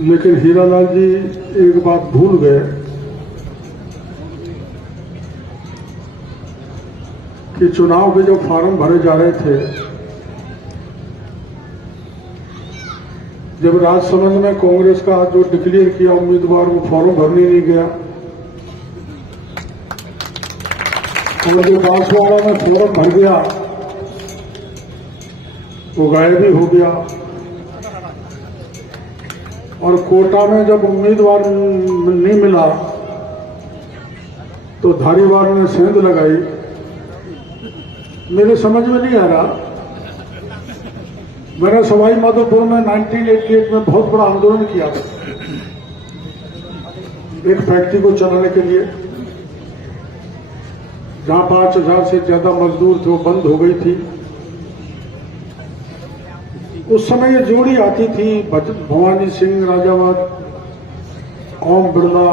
लेकिन हीरालाल जी एक बात भूल गए कि चुनाव के जो फॉर्म भरे जा रहे थे, जब राजसमंद में कांग्रेस का जो डिक्लेयर किया उम्मीदवार वो फॉर्म भरने नहीं गया, और जो बांसवाड़ा में फॉर्म भर गया वो गायब ही हो गया, और कोटा में जब उम्मीदवार नहीं मिला तो धारीवाल ने सेंध लगाई। मेरे समझ में नहीं आ रहा। मैंने सवाई माधोपुर में 1988 में बहुत बड़ा आंदोलन किया था एक फैक्ट्री को चलाने के लिए, जहां 5000 से ज्यादा मजदूर थे, वो बंद हो गई थी। उस समय ये जोड़ी आती थी, भवानी सिंह राजावत, ओम बिरला,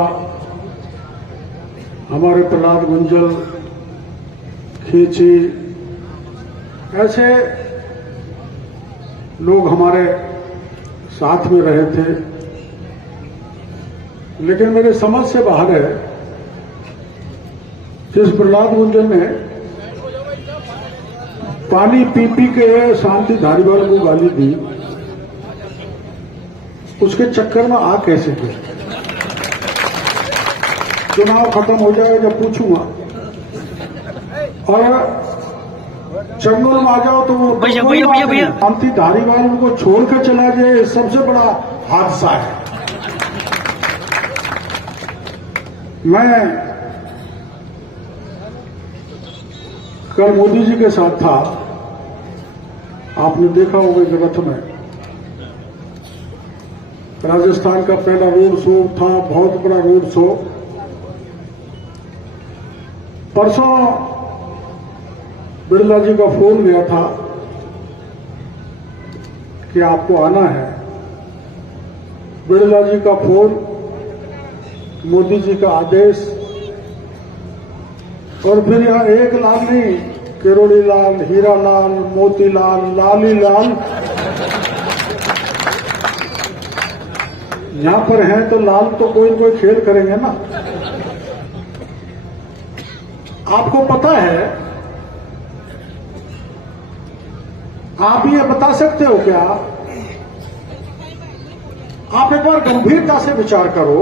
हमारे प्रहलाद गुंजल, खेची, ऐसे लोग हमारे साथ में रहे थे। लेकिन मेरे समझ से बाहर है जिस प्रहलाद गुंजल ने पानी पी पी के शांति धारीवाल को गाली दी, उसके चक्कर में आ कैसे गए? चुनाव खत्म हो जाएगा जब पूछूंगा, और चंगुल में आ जाओ तो वो शांति धारीवाल उनको छोड़ कर चला जाए, सबसे बड़ा हादसा है। मैं कल मोदी जी के साथ था, आपने देखा होगा जगत में, राजस्थान का पहला रोड शो था, बहुत बड़ा रोड शो। परसों बिरला जी का फोन गया था कि आपको आना है। बिरला जी का फोन, मोदी जी का आदेश, और फिर यहाँ एक लाल नहीं, किरोड़ी लाल, हीरा लाल, मोतीलाल, लाली लाल यहां पर हैं, तो लाल तो कोई न कोई खेल करेंगे ना। आपको पता है, आप ये बता सकते हो क्या? आप एक बार गंभीरता से विचार करो,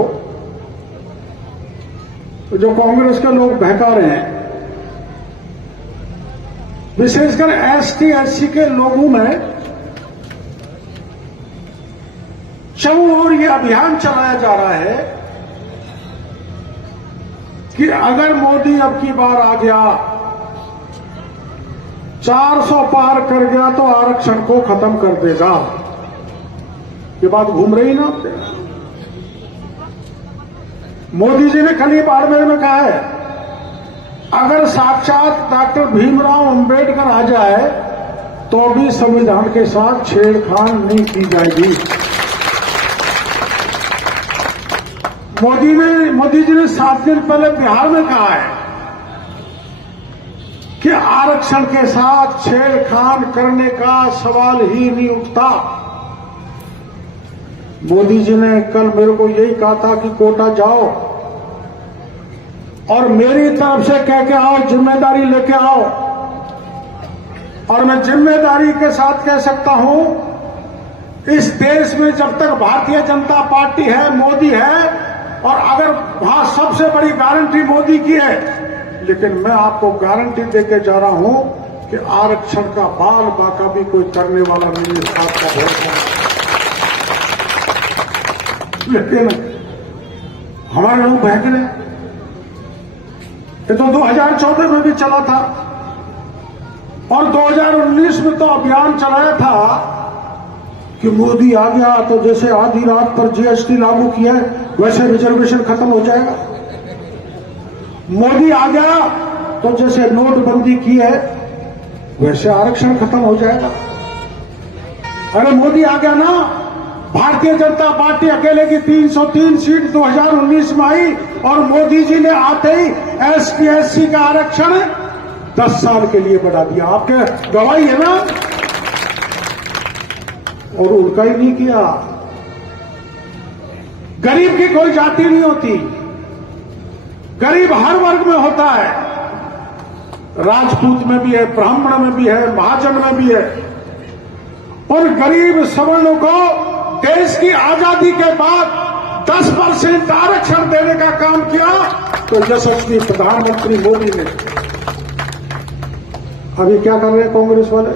जो कांग्रेस के लोग बहका रहे हैं, विशेषकर एसटी एससी के लोगों में चारों ओर ये अभियान चलाया जा रहा है कि अगर मोदी अब की बार आ गया, 400 पार कर गया तो आरक्षण को खत्म कर देगा। ये बात घूम रही ना। मोदी जी ने कल ही बाड़मेर में कहा है, अगर साक्षात डॉक्टर भीमराव अंबेडकर आ जाए तो भी संविधान के साथ छेड़छाड़ नहीं की जाएगी। मोदी जी ने 7 दिन पहले बिहार में कहा है कि आरक्षण के साथ छेड़छाड़ करने का सवाल ही नहीं उठता। मोदी जी ने कल मेरे को यही कहा था कि कोटा जाओ और मेरी तरफ से कह के आओ, जिम्मेदारी लेके आओ। और मैं जिम्मेदारी के साथ कह सकता हूं, इस देश में जब तक भारतीय जनता पार्टी है, मोदी है, और अगर वहां सबसे बड़ी गारंटी मोदी की है, लेकिन मैं आपको गारंटी देके जा रहा हूं कि आरक्षण का बाल बाका भी कोई करने वाला नहीं है। साथ का भरोसा। लेकिन हमारे लोग बहक रहे, ये तो 2014 में भी चला था, और 2019 में तो अभियान चलाया था कि मोदी आ गया तो जैसे आधी रात पर जीएसटी लागू किया है वैसे रिजर्वेशन खत्म हो जाएगा। मोदी आ गया तो जैसे नोटबंदी की है वैसे आरक्षण खत्म हो जाएगा। अरे मोदी आ गया ना, भारतीय जनता पार्टी अकेले की 303 सीट 2019 में आई, और मोदी जी ने आते ही एसटी एससी का आरक्षण 10 साल के लिए बढ़ा दिया। आपके गवाही है ना। और उनका ही नहीं किया, गरीब की कोई जाति नहीं होती, गरीब हर वर्ग में होता है। राजपूत में भी है, ब्राह्मण में भी है, महाजन में भी है। उन गरीब सवर्णों को देश की आजादी के बाद 10% आरक्षण देने का काम किया तो यशस्वी प्रधानमंत्री मोदी ने। अभी क्या कर रहे हैं कांग्रेस वाले?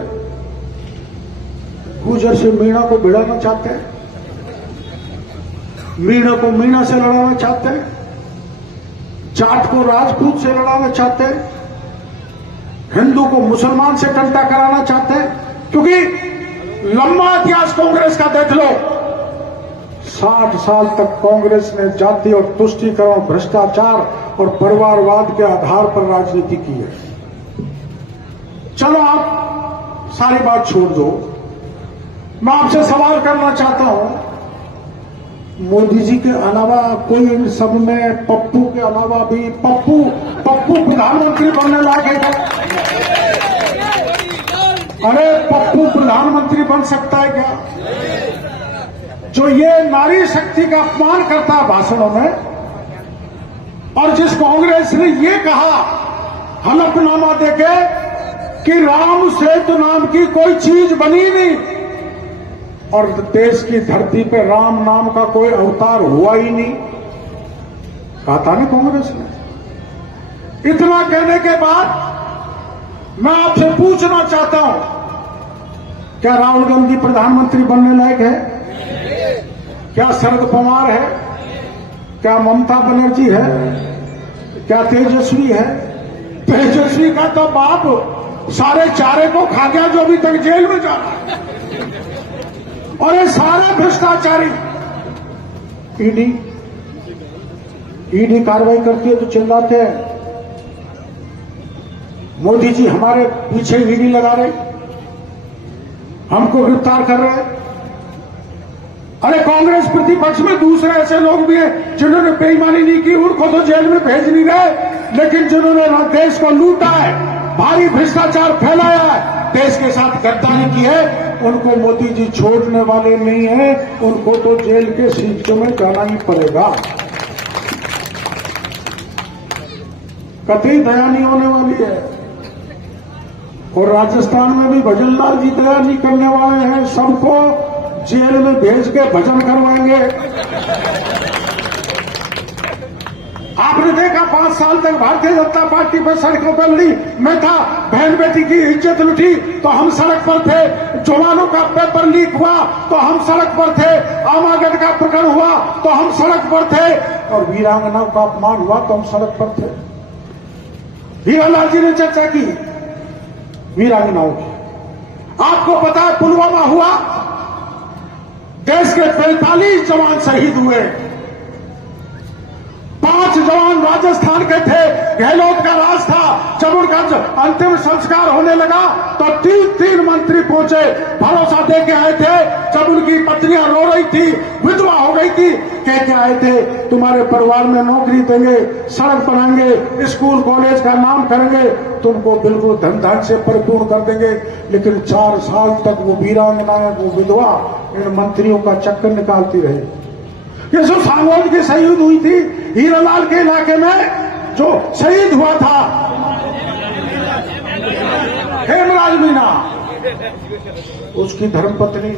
गुजर से मीणा को भिड़ाना चाहते हैं, मीणा को मीणा से लड़ाना चाहते हैं, जाट को राजपूत से लड़ाना चाहते हैं, हिंदू को मुसलमान से टंटा कराना चाहते हैं। क्योंकि लंबा इतिहास कांग्रेस का देख लो, 60 साल तक कांग्रेस ने जाति और तुष्टीकरण, भ्रष्टाचार और परिवारवाद के आधार पर राजनीति की है। चलो आप सारी बात छोड़ दो, मैं आपसे सवाल करना चाहता हूं, मोदी जी के अलावा कोई इन सब में, पप्पू के अलावा भी, पप्पू प्रधानमंत्री बनने लायक है क्या? अरे पप्पू प्रधानमंत्री बन सकता है क्या? जो ये नारी शक्ति का अपमान करता है भाषणों में, और जिस कांग्रेस ने ये कहा हलफनामा देके कि राम सेतु नाम की कोई चीज बनी नहीं, और देश की धरती पे राम नाम का कोई अवतार हुआ ही नहीं, कहा था ना कांग्रेस ने। इतना कहने के बाद मैं आपसे पूछना चाहता हूं, क्या राहुल गांधी प्रधानमंत्री बनने लायक है? क्या शरद पवार है? क्या ममता बनर्जी है? क्या तेजस्वी है? तेजस्वी का तो बाप सारे चारे को खा गया जो अभी तक जेल में जा रहा है। और ये सारे भ्रष्टाचारी, ईडी कार्रवाई करती है तो चिल्लाते हैं मोदी जी हमारे पीछे ईडी लगा रहे, हमको गिरफ्तार कर रहे हैं। अरे कांग्रेस प्रतिपक्ष में दूसरे ऐसे लोग भी हैं जिन्होंने बेईमानी नहीं की, उनको तो जेल में भेज नहीं रहे, लेकिन जिन्होंने देश को लूटा है, भारी भ्रष्टाचार फैलाया है, देश के साथ गद्दारी की है, उनको मोदी जी छोड़ने वाले नहीं हैं, उनको तो जेल के सीटों में जाना ही पड़ेगा। कतई दया नहीं होने वाली है। और राजस्थान में भी भजन लाल जी दया नहीं करने वाले हैं, सबको जेल में भेज के भजन करवाएंगे। आपने देखा 5 साल तक भारतीय जनता पार्टी पर सड़कों पर लड़ी, मैं था, बहन बेटी की इज्जत लुटी तो हम सड़क पर थे, जवानों का पेपर लीक हुआ तो हम सड़क पर थे, आमागढ़ का प्रकरण हुआ तो हम सड़क पर थे, और वीरांगनाओं का अपमान हुआ तो हम सड़क पर थे। हीरालाल जी ने चर्चा की वीरांगनाओं की। आपको पता है पुलवामा हुआ, देश के 45 जवान शहीद हुए, 5 जवान राजस्थान के थे, गहलोत का राज था। जब उनका अंतिम संस्कार होने लगा तो 3 मंत्री पहुंचे, भरोसा दे के आए थे। जब उनकी पत्नियां रो रही थी, विधवा हो गई थी, कह के आए थे तुम्हारे परिवार में नौकरी देंगे, सड़क बनाएंगे, स्कूल कॉलेज का नाम करेंगे, तुमको बिल्कुल धन धान से परिपूर्ण कर देंगे। लेकिन 4 साल तक वो वीरांगनाएं, वो विधवा इन मंत्रियों का चक्कर निकालती रही। ये जो सांगोद की शहीद हुई थी हीरालाल के इलाके में, जो शहीद हुआ था हेमराज मीना, उसकी धर्मपत्नी,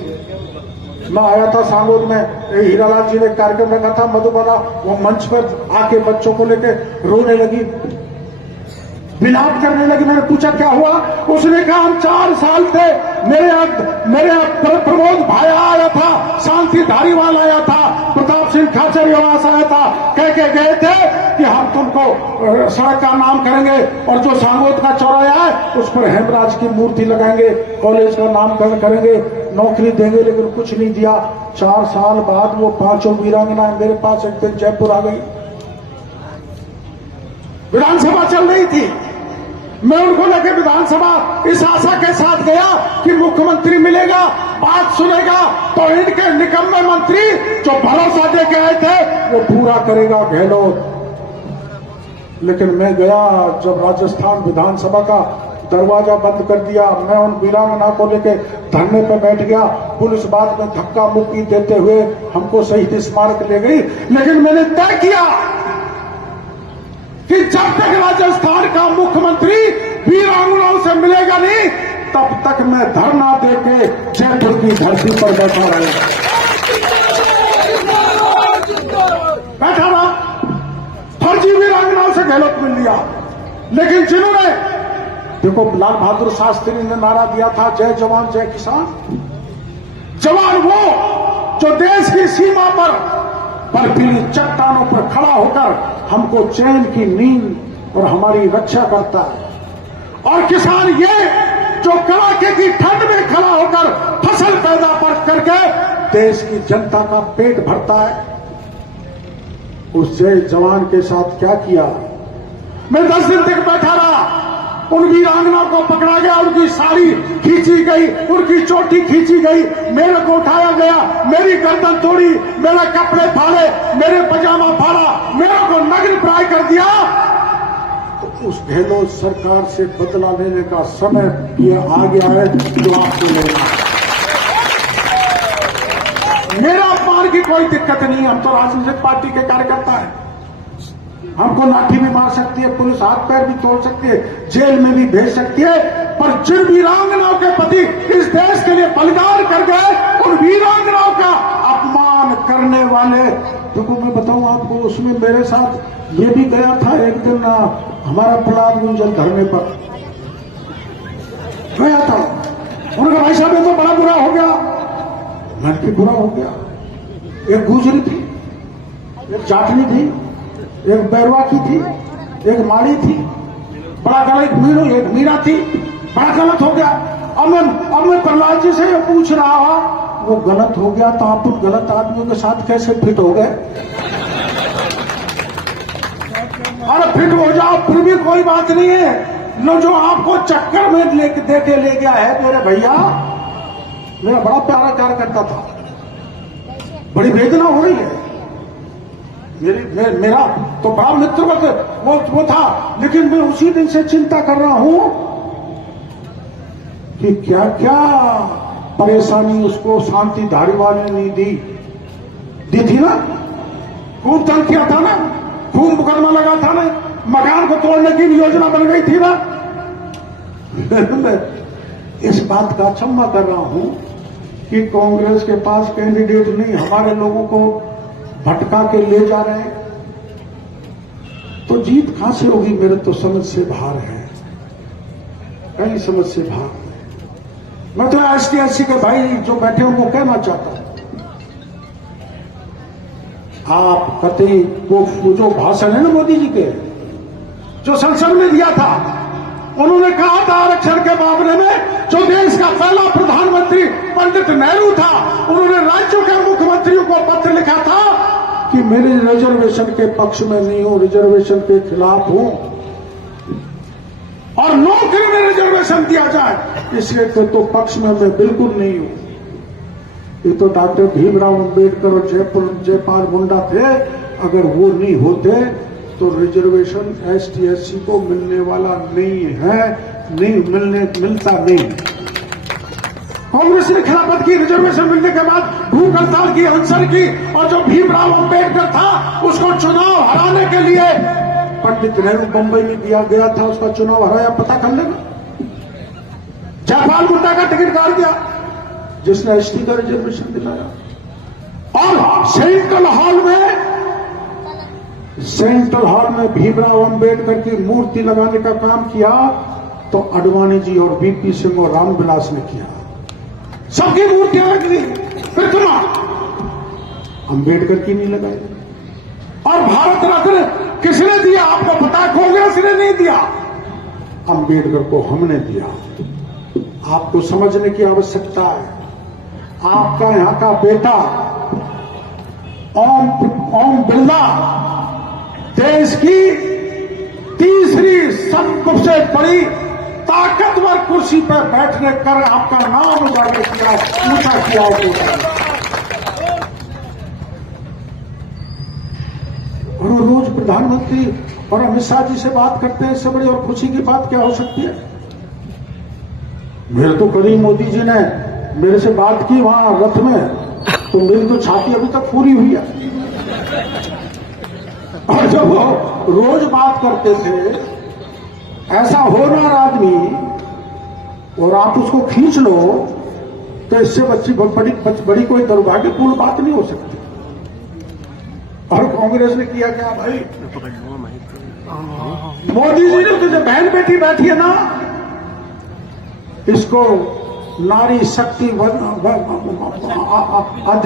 मैं आया था सांगोद में, हीरालाल जी ने कार्यक्रम रखा था मधुबना, वो मंच पर आके बच्चों को लेके रोने लगी, विलाप करने लगी। मैंने पूछा क्या हुआ? उसने कहा हम 4 साल थे, मेरे प्रमोद भाई आया था, शांति धारीवाल आया था, प्रताप सिंह खाचरियावास आया था, कह के गए थे कि हम तुमको सड़क का नाम करेंगे और जो सांगोद का चौराहा है उस पर हेमराज की मूर्ति लगाएंगे, कॉलेज का नामकरण करेंगे, नौकरी देंगे, लेकिन कुछ नहीं दिया। 4 साल बाद वो 5 वीरांगनाएं मेरे पास एक दिन जयपुर आ गई, विधानसभा चल रही थी, मैं उनको लेकर विधानसभा इस आशा के साथ गया कि मुख्यमंत्री मिलेगा, बात सुनेगा, तो इनके निकम्मे मंत्री जो भरोसा दे के आए थे वो पूरा करेगा गहलोत। लेकिन मैं गया, जब राजस्थान विधानसभा का दरवाजा बंद कर दिया। मैं उन वीरांगना को लेके धरने पे बैठ गया। पुलिस बाद में धक्का मुक्की देते हुए हमको शहीद स्मारक ले गई, लेकिन मैंने तय किया कि जब तक राजस्थान का मुख्यमंत्री वीरांगनाओं से मिलेगा नहीं, तब तक मैं धरना देके जयपुर की धरती पर बैठा रहूंगा। बैठा रहा, फर्जी वीरांगनाओं से गहलोत मिल लिया। लेकिन जिन्होंने, देखो लाल बहादुर शास्त्री ने नारा दिया था, जय जवान जय किसान। जवान वो जो देश की सीमा पर बर्फीली चट्टानों पर खड़ा होकर हमको चैन की नींद और हमारी रक्षा करता है, और किसान ये जो कड़ाके की ठंड में खड़ा होकर फसल पैदा करके देश की जनता का पेट भरता है। उस जय जवान के साथ क्या किया? मैं 10 दिन तक बैठा रहा। उन वीरांगनाओं को पकड़ा गया, उनकी साड़ी खींची गई, उनकी चोटी खींची गई, मेरे को उठाया गया, मेरी गर्दन तोड़ी, मेरे कपड़े फाड़े, मेरे पजामा फाड़ा, मेरे को नग्न प्राय कर दिया। तो उस गहलोत सरकार से बदला लेने का समय ये आ गया है जो आपको लेना है। मेरा अपमान की कोई दिक्कत नहीं, हम तो राजनीतिक पार्टी के कार्यकर्ता हैं। हमको लाठी भी मार सकती है, पुलिस हाथ पैर भी तोड़ सकती है, जेल में भी भेज सकती है, पर जिन वीरांगनाओं के प्रति इस देश के लिए बलिदान कर गए, उन वीरांगनाओं का अपमान करने वाले, देखो मैं बताऊं आपको, उसमें मेरे साथ ये भी गया था एक दिन हमारा प्रहलाद गुंजन धरने पर गया था। उन्होंने कहा भाई साहब ये तो बड़ा बुरा हो गया। मैंने कि बुरा हो गया? एक गुजरी थी, एक जाटनी थी, एक बैरवा की थी, एक माड़ी थी, बड़ा गलत, एक मीरा थी, बड़ा गलत हो गया। अब मैं प्रहलाद जी से ये पूछ रहा, वो गलत हो गया तो आप उन गलत आदमियों के साथ कैसे फिट हो गए? अरे फिट हो जाओ, फिर भी कोई बात नहीं है। लो जो आपको चक्कर में देके ले गया है मेरे भैया, मेरा बड़ा प्यारा कार्यकर्ता था, बड़ी वेदना हो रही है। मेरा तो बड़ा मित्र वो था, लेकिन मैं उसी दिन से चिंता कर रहा हूं कि क्या क्या परेशानी उसको शांति धारीवाल ने नहीं दी थी ना। खूब तंग किया था ना, खूब मुकदमा लगा था ना, मकान को तोड़ने की योजना बन गई थी ना। मैं इस बात का अचंभा कर रहा हूं कि कांग्रेस के पास कैंडिडेट नहीं, हमारे लोगों को भटका के ले जा रहे हैं, तो जीत कहां से होगी? मेरे तो समझ से बाहर है, कहीं समझ से बाहर है। मैं तो ST-SC के भाई जो बैठे हैं वो कहना चाहता हूं, आप कतई वो जो भाषण है ना मोदी जी के, जो संसद में दिया था, उन्होंने कहा था आरक्षण के मामले में जो देश का पहला प्रधानमंत्री पंडित नेहरू था, उन्होंने राज्यों के मुख्यमंत्रियों को पत्र लिखा था कि मेरे रिजर्वेशन के पक्ष में नहीं हूं, रिजर्वेशन के खिलाफ हूं, और नौकरी में रिजर्वेशन दिया जाए इसके तो पक्ष में मैं बिल्कुल नहीं हूं। ये तो डॉक्टर भीमराव अंबेडकर और जयपाल मुंडा थे, अगर वो नहीं होते तो रिजर्वेशन ST-SC को मिलने वाला नहीं है, मिलता नहीं। कांग्रेस ने खिलाफत की, रिजर्वेशन मिलने के बाद भूख हड़ताल की, अनशन की, और जो भीमराव अंबेडकर था उसको चुनाव हराने के लिए पंडित नेहरू बंबई में दिया गया था, उसका चुनाव हराया, पता कर लेना। जयपाल मुंडा का टिकट काट दिया जिसने ST का रिजर्वेशन दिलाया, और सेंट्रल हॉल में भीमराव अंबेडकर की मूर्ति लगाने का काम किया तो अडवाणी जी और VP सिंह और रामविलास ने किया, सबकी मूर्तियां लग दी, फिर तुम अंबेडकर की नहीं लगाई। और भारत रत्न किसने दिया आपको पता है? कांग्रेस ने नहीं दिया, अंबेडकर को हमने दिया। आपको समझने की आवश्यकता है। आपका यहां का बेटा ओम बिरला देश की तीसरी सबसे बड़ी ताकतवर कुर्सी पर बैठने कर आपका नाम उजागर किया, ऊंचा किया और रोज प्रधानमंत्री और अमित शाह जी से बात करते हैं, इससे बड़ी और खुशी की बात क्या हो सकती है? मेरे तो कभी मोदी जी ने मेरे से बात की वहां रथ में, तो मेरी तो छाती अभी तक पूरी हुई है। और जब वो रोज बात करते थे, ऐसा होनहार आदमी, और आप उसको खींच लो, तो इससे बड़ी कोई दुर्भाग्यपूर्ण बात नहीं हो सकती। और कांग्रेस ने किया क्या भाई? मोदी जी ने तुझे बहन बेटी बैठी है ना, इसको नारी शक्ति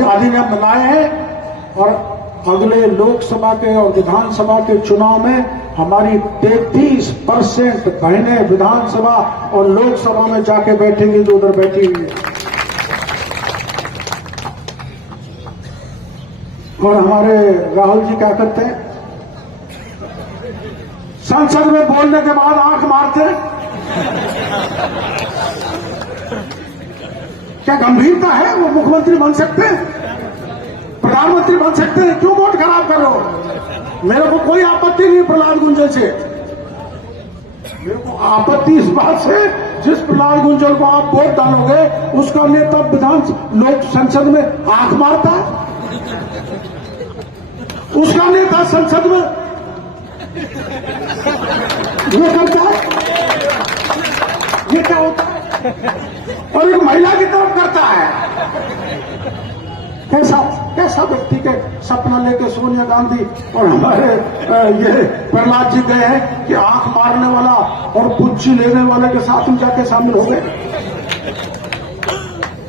अधिनियम बनाए हैं, और अगले लोकसभा के और विधानसभा के चुनाव में हमारी 33% बहनें विधानसभा और लोकसभा में जाके बैठेंगी जो उधर बैठी हुई है। और हमारे राहुल जी क्या करते हैं? संसद में बोलने के बाद आंख मारते हैं। क्या गंभीरता है? वो मुख्यमंत्री बन सकते हैं, प्रधानमंत्री बन सकते हैं, क्यों वोट खराब कर रहे हो? मेरे को कोई आपत्ति नहीं प्रहलाद गुंजल से। मेरे को आपत्ति इस बात से, जिस प्रहलाद गुंजल को आप वोट डालोगे उसका नेता लोक संसद में आंख मारता है, उसका नेता संसद में ये करता है। ये क्या होता है? और एक महिला की तरफ करता है। कैसा व्यक्ति के सपना लेके सोनिया गांधी और हमारे ये प्रहलाद जी गए हैं कि आंख मारने वाला और पुच्ची लेने वाले के साथ हम जाके शामिल हो गए?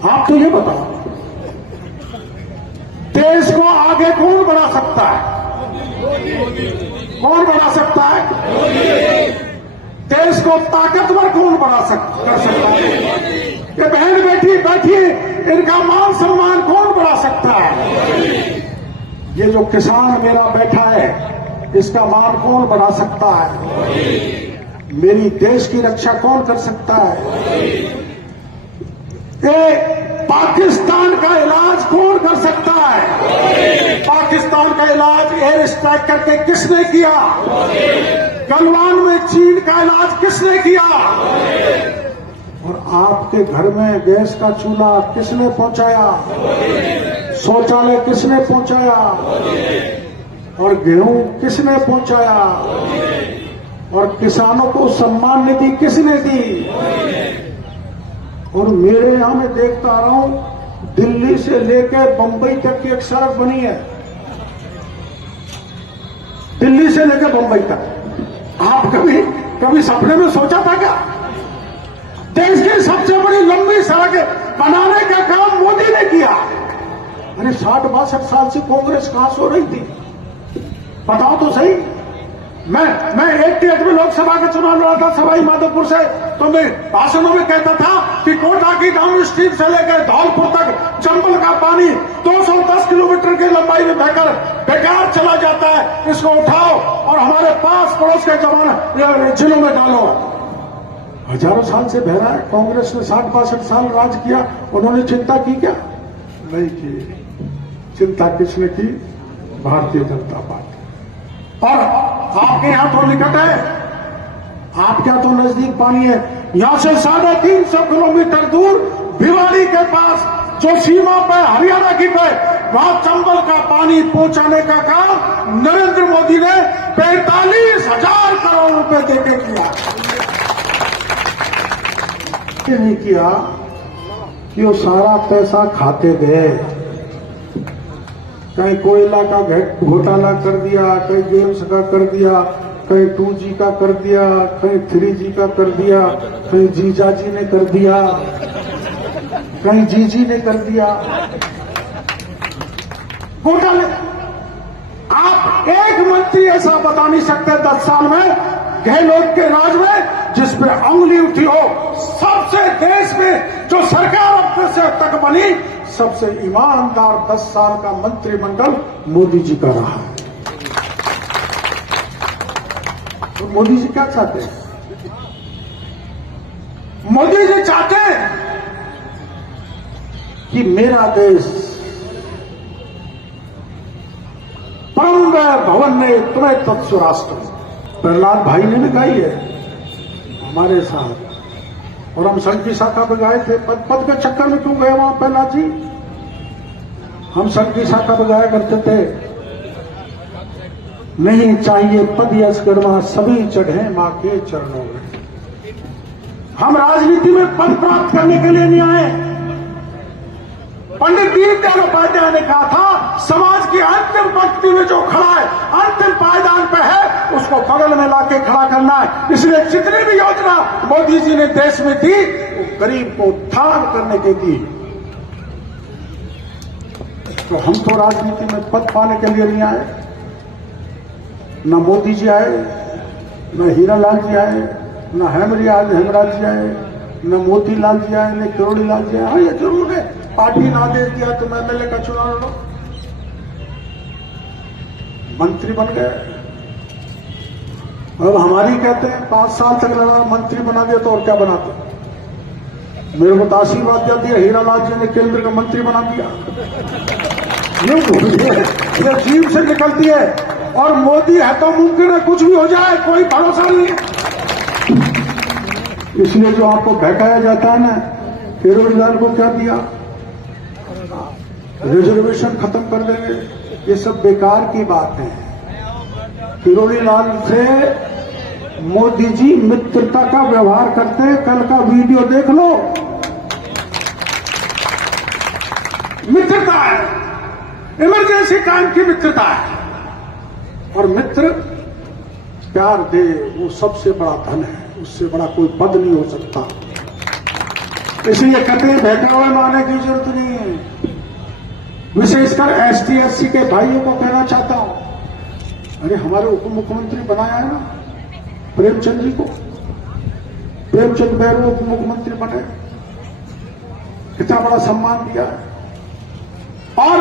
आप तो ये बताओ, देश को आगे कौन बढ़ा सकता है? कौन बढ़ा सकता है? देश को ताकतवर कौन कर सकता है? ये बहन बेटी बैठी, इनका मान सम्मान कौन बढ़ा सकता है? ये जो किसान मेरा बैठा है, इसका मान कौन बढ़ा सकता है? मेरी देश की रक्षा कौन कर सकता है? ये पाकिस्तान का इलाज कौन कर सकता है? पाकिस्तान का इलाज एयर स्ट्राइक करके किसने किया? गलवान में चीन का इलाज किसने किया? और आपके घर में गैस का चूल्हा किसने पहुंचाया? शौचालय किसने पहुंचाया? और गेहूं किसने पहुंचाया? और किसानों को सम्मान निधि किसने दी? और मेरे यहां मैं देखता आ रहा हूं, दिल्ली से लेकर बंबई तक की एक सड़क बनी है। दिल्ली से लेकर बंबई तक। आप कभी सपने में सोचा था क्या? देश की सबसे बड़ी लंबी सड़क बनाने का काम मोदी ने किया। अरे 60-62 साल से कांग्रेस कहां सो रही थी? बताओ तो सही। मैं 88 में लोकसभा का चुनाव लड़ा था सवाई माधोपुर से, तो मैं भाषणों में कहता था कि कोटा की डाउन स्ट्रीम से लेकर धौलपुर तक चंबल का पानी 210 किलोमीटर की लंबाई में बहकर बेकार चला जाता है। इसको उठाओ और हमारे पास पड़ोस के जिलों में डालो। हजारों साल से बह रहा है। कांग्रेस ने 60-62 साल राज किया, उन्होंने चिंता की क्या? नहीं की। चिंता किसने की? भारतीय जनता पार्टी। और आपके यहां तो निकट है, आपके यहां तो नजदीक पानी है। यहां से 350 किलोमीटर दूर भिवाड़ी के पास जो सीमा पे हरियाणा की पे, वहां चंबल का पानी पहुंचाने का काम नरेंद्र मोदी ने 45,000 करोड़ रुपए देके किया। नहीं किया कि वो सारा पैसा खाते गए। कहीं कोयला का घोटाला कर दिया, कहीं गेम्स का कर दिया, कहीं 2G का कर दिया, कहीं 3G का कर दिया, कहीं जीजाजी ने कर दिया, कहीं जीजी ने कर दिया घोटाले। आप एक मंत्री ऐसा बता नहीं सकते 10 साल में गहलोत के राज में जिस पे अंगुली उठी हो। सबसे देश में जो सरकार अब से तक बनी, सबसे ईमानदार 10 साल का मंत्रिमंडल मोदी जी का रहा है। तो मोदी जी क्या चाहते हैं? मोदी जी चाहते हैं कि मेरा देश परम भवन में तुम्हें तत्सुराष्ट्र। प्रहलाद भाई ने भी गाई है हमारे साथ और हम संघ की शाखा पे गए थे। पद के चक्कर में क्यों गए वहां प्रहलाद जी? हम संघ की शाखा पे गाया करते थे, नहीं चाहिए पद यश कर्मा सभी चढ़े मां के चरणों में। हम राजनीति में पद प्राप्त करने के लिए नहीं आए। पंडित दीनदयाल उपाध्याय ने कहा था, समाज की अंतिम पंक्ति में जो खड़ा है, अंतिम पायदान पे है, उसको बगल में लाके खड़ा करना है। इसलिए जितनी भी योजना मोदी जी ने देश में दी, वो गरीब को उत्थान करने के दी। तो हम तो राजनीति में पद पाने के लिए नहीं आए। न मोदी जी आए, न हीरालाल जी आए, न हेमराज जी आए, न मोतीलाल जी आए, न किरोड़ीलाल जी आए। हाँ, ये जरूर है, पार्टी ने आदेश दिया तो एमएलए का चुनाव लड़ो, मंत्री बन गए। अब हमारी कहते हैं 5 साल तक लगा, मंत्री बना दिया तो और क्या बनाते। मेरे को तो आशीर्वाद दिया दिया, हीरालाल जी ने केंद्र का मंत्री बना दिया। ये जीव से निकलती है। और मोदी है तो मुमकिन है कुछ भी हो जाए, कोई भरोसा नहीं है। इसलिए जो आपको बहकाया जाता है ना, किरोड़ीलाल को क्या दिया, रिजर्वेशन खत्म कर देंगे, ये सब बेकार की बात है। किरोड़ीलाल से मोदी जी मित्रता का व्यवहार करते हैं। कल का वीडियो देख लो, मित्रता है, इमरजेंसी टाइम की मित्रता है। और मित्र प्यार दे, वो सबसे बड़ा धन है, उससे बड़ा कोई पद नहीं हो सकता। इसलिए कहते हैं बहकावे मारने की जरूरत नहीं है। विशेषकर एसटी एससी के भाइयों को कहना चाहता हूं, अरे हमारे उप मुख्यमंत्री बनाया है ना प्रेमचंद जी को, प्रेमचंद बैरू उप मुख्यमंत्री बने, कितना बड़ा सम्मान दिया है। और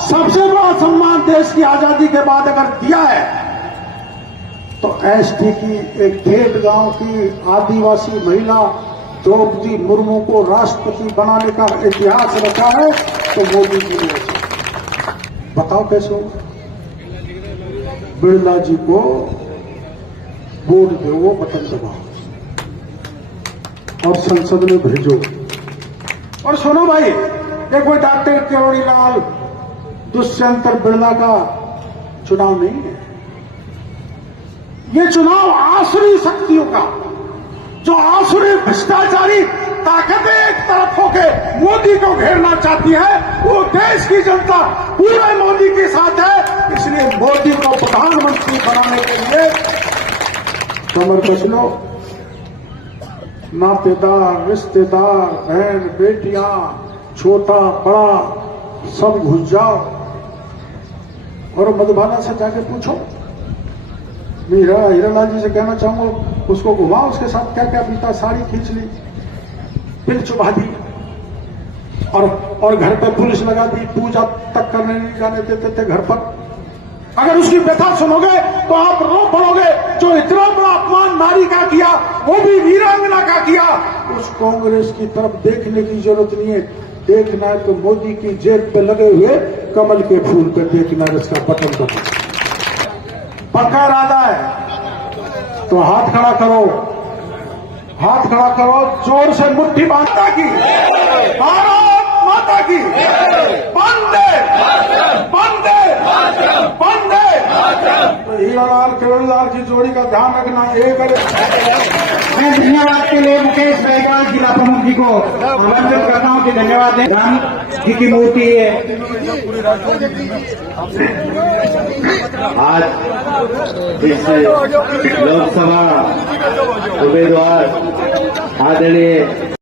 सबसे बड़ा सम्मान देश की आजादी के बाद अगर दिया है तो एसटी की एक खेत गांव की आदिवासी महिला द्रौपदी मुर्मू को राष्ट्रपति बनाने का इतिहास रचा है तो मोदी जी ने रचा। बताओ कैसे हो? बिरला जी को वोट दो, वो बटन दबाओ और संसद में भेजो। और सुनो भाई, देखो डॉक्टर किरोड़ीलाल दुष्यंत बिरला का चुनाव नहीं है, ये चुनाव आसुरी शक्तियों का, जो आसुरी भ्रष्टाचारी ताकतें एक तरफ होके मोदी को घेरना चाहती है, वो देश की जनता पूरे मोदी के साथ है। इसलिए मोदी को प्रधानमंत्री बनाने के लिए कमर कस लो, नातेदार, रिश्तेदार, बहन बेटियां, छोटा बड़ा सब घुस जाओ और मधुबाला से जाके पूछो। मैं हीरालाल जी से कहना चाहूंगा, उसको घुमाओ, उसके साथ क्या क्या बीता, साड़ी खींच ली, फिर चुभा दी और घर पर पुलिस लगा दी, पूजा तक करने नहीं जाने देते थे घर पर। अगर उसकी व्यथा सुनोगे तो आप रो पड़ोगे। जो इतना बड़ा अपमान नारी का किया, वो भी वीरांगना का किया। उस कांग्रेस की तरफ देखने की जरूरत नहीं है, देखना है तो मोदी की जेब पे लगे हुए कमल के फूल पे देखना है, इसका बटन दबाओ। पक्का इरादा है तो हाथ खड़ा करो, हाथ खड़ा करो, जोर से मुट्ठी माता की, भारत माता की, वंदे वंदे वंदे। तो हीरालाल किरोड़ीलाल की जोड़ी का ध्यान रखना। एक मैं धन्यवाद के लिए मुकेश बैगवाल जिला प्रमुख जी को आमंत्रित करता हूँ कि धन्यवाद दें। राम जी की मूर्ति है। आज इस लोकसभा उम्मीदवार आदरणीय